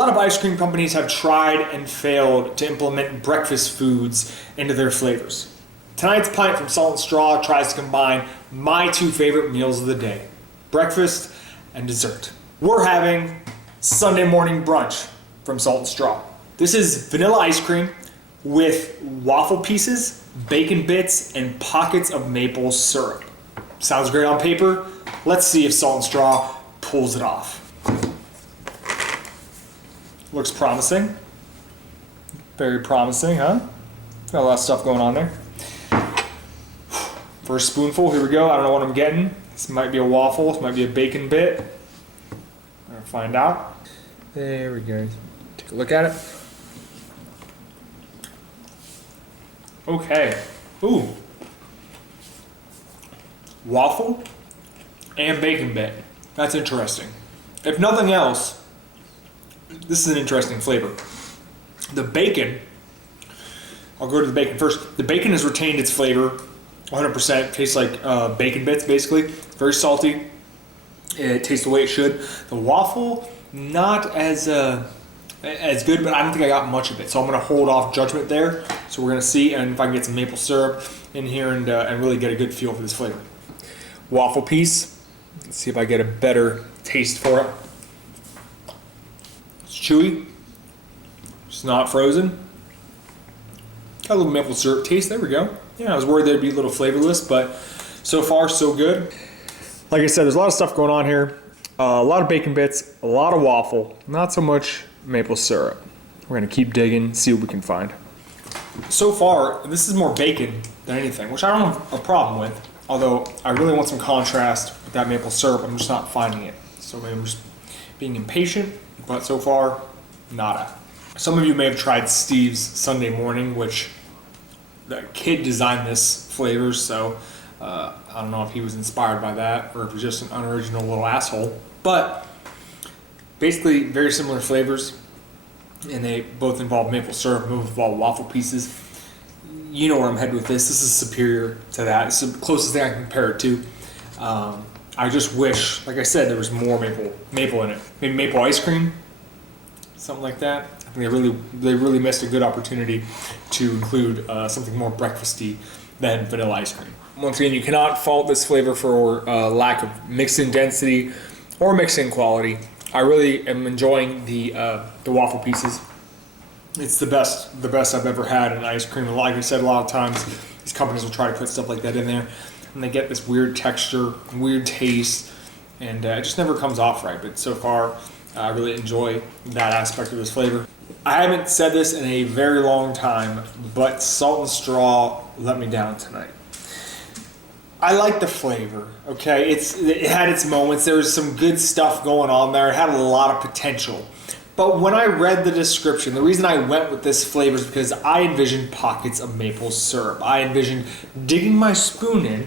lot of ice cream companies have tried and failed to implement breakfast foods into their flavors. Tonight's pint from Salt and Straw tries to combine my two favorite meals of the day, breakfast and dessert. We're having Sunday morning brunch from Salt and Straw. This is vanilla ice cream with waffle pieces, bacon bits, and pockets of maple syrup. Sounds great on paper. Let's see if Salt and Straw pulls it off. Looks promising. Very promising, huh? Got a lot of stuff going on there. First spoonful, here we go. I don't know what I'm getting. This might be a waffle, this might be a bacon bit. I'm gonna find out. There we go. Take a look at it. Okay. Ooh. Waffle and bacon bit. That's interesting. If nothing else, this is an interesting flavor. The bacon, I'll go to the bacon first. The bacon has retained its flavor 100%. Tastes like bacon bits, basically. Very salty. It tastes the way it should. The waffle, not as good, but I don't think I got much of it. So I'm going to hold off judgment there. So we're going to see and if I can get some maple syrup in here and really get a good feel for this flavor. Waffle piece. Let's see if I get a better taste for it. It's chewy. It's not frozen. Got a little maple syrup taste. There we go. Yeah, I was worried they'd be a little flavorless, but so far so good. Like I said, there's a lot of stuff going on here. A lot of bacon bits, a lot of waffle, not so much maple syrup. We're gonna keep digging, see what we can find. So far, this is more bacon than anything, which I don't have a problem with. Although I really want some contrast with that maple syrup, I'm just not finding it. So maybe I'm just being impatient, but so far, nada. Some of you may have tried Steve's Sunday Morning, which the kid designed this flavor, so I don't know if he was inspired by that or if he's just an unoriginal little asshole. But basically, very similar flavors, and they both involve maple syrup, both involve waffle pieces. You know where I'm headed with this. This is superior to that. It's the closest thing I can compare it to. I just wish, like I said, there was more maple in it. Maybe maple ice cream, something like that. I think they really missed a good opportunity to include something more breakfasty than vanilla ice cream. Once again, you cannot fault this flavor for lack of mix-in density or mix-in quality. I really am enjoying the waffle pieces. It's the best I've ever had in ice cream. And like I said, a lot of times these companies will try to put stuff like that in there, and they get this weird texture, weird taste, and it just never comes off right. But so far, I really enjoy that aspect of this flavor. I haven't said this in a very long time, but Salt and Straw let me down tonight. I like the flavor, okay? It had its moments. There was some good stuff going on there. It had a lot of potential. But when I read the description, the reason I went with this flavor is because I envisioned pockets of maple syrup. I envisioned digging my spoon in,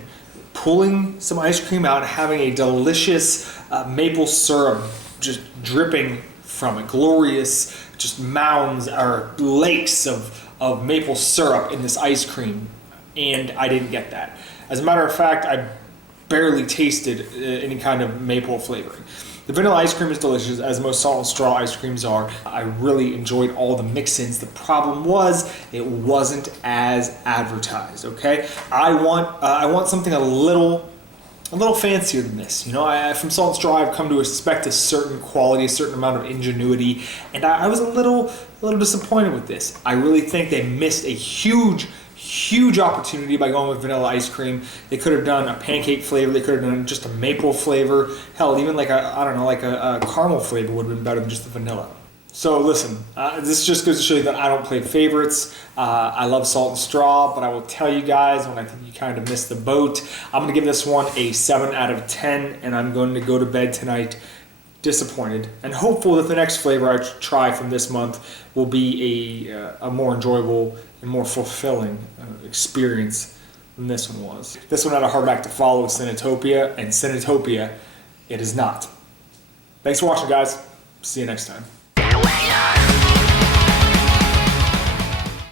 pulling some ice cream out, and having a delicious maple syrup just dripping from it. Glorious, just mounds or lakes of maple syrup in this ice cream. And I didn't get that. As a matter of fact, I barely tasted any kind of maple flavoring. The vanilla ice cream is delicious, as most Salt and Straw ice creams are. I really enjoyed all the mix-ins. The problem was it wasn't as advertised, okay? I want something a little fancier than this. You know, from Salt and Straw, I've come to expect a certain quality, a certain amount of ingenuity, and I was a little disappointed with this. I really think they missed a huge opportunity by going with vanilla ice cream. They could have done a pancake flavor. They could have done just a maple flavor. Hell, even like a caramel flavor would have been better than just the vanilla. So listen, this just goes to show you that I don't play favorites. I love Salt and Straw, but I will tell you guys when I think you kind of missed the boat. I'm going to give this one a 7 out of 10, and I'm going to go to bed tonight disappointed and hopeful that the next flavor I try from this month will be a more enjoyable and more fulfilling experience than this one was. This one had a hard act to follow with Cinetopia, and Cinetopia it is not. Thanks for watching, guys. See you next time.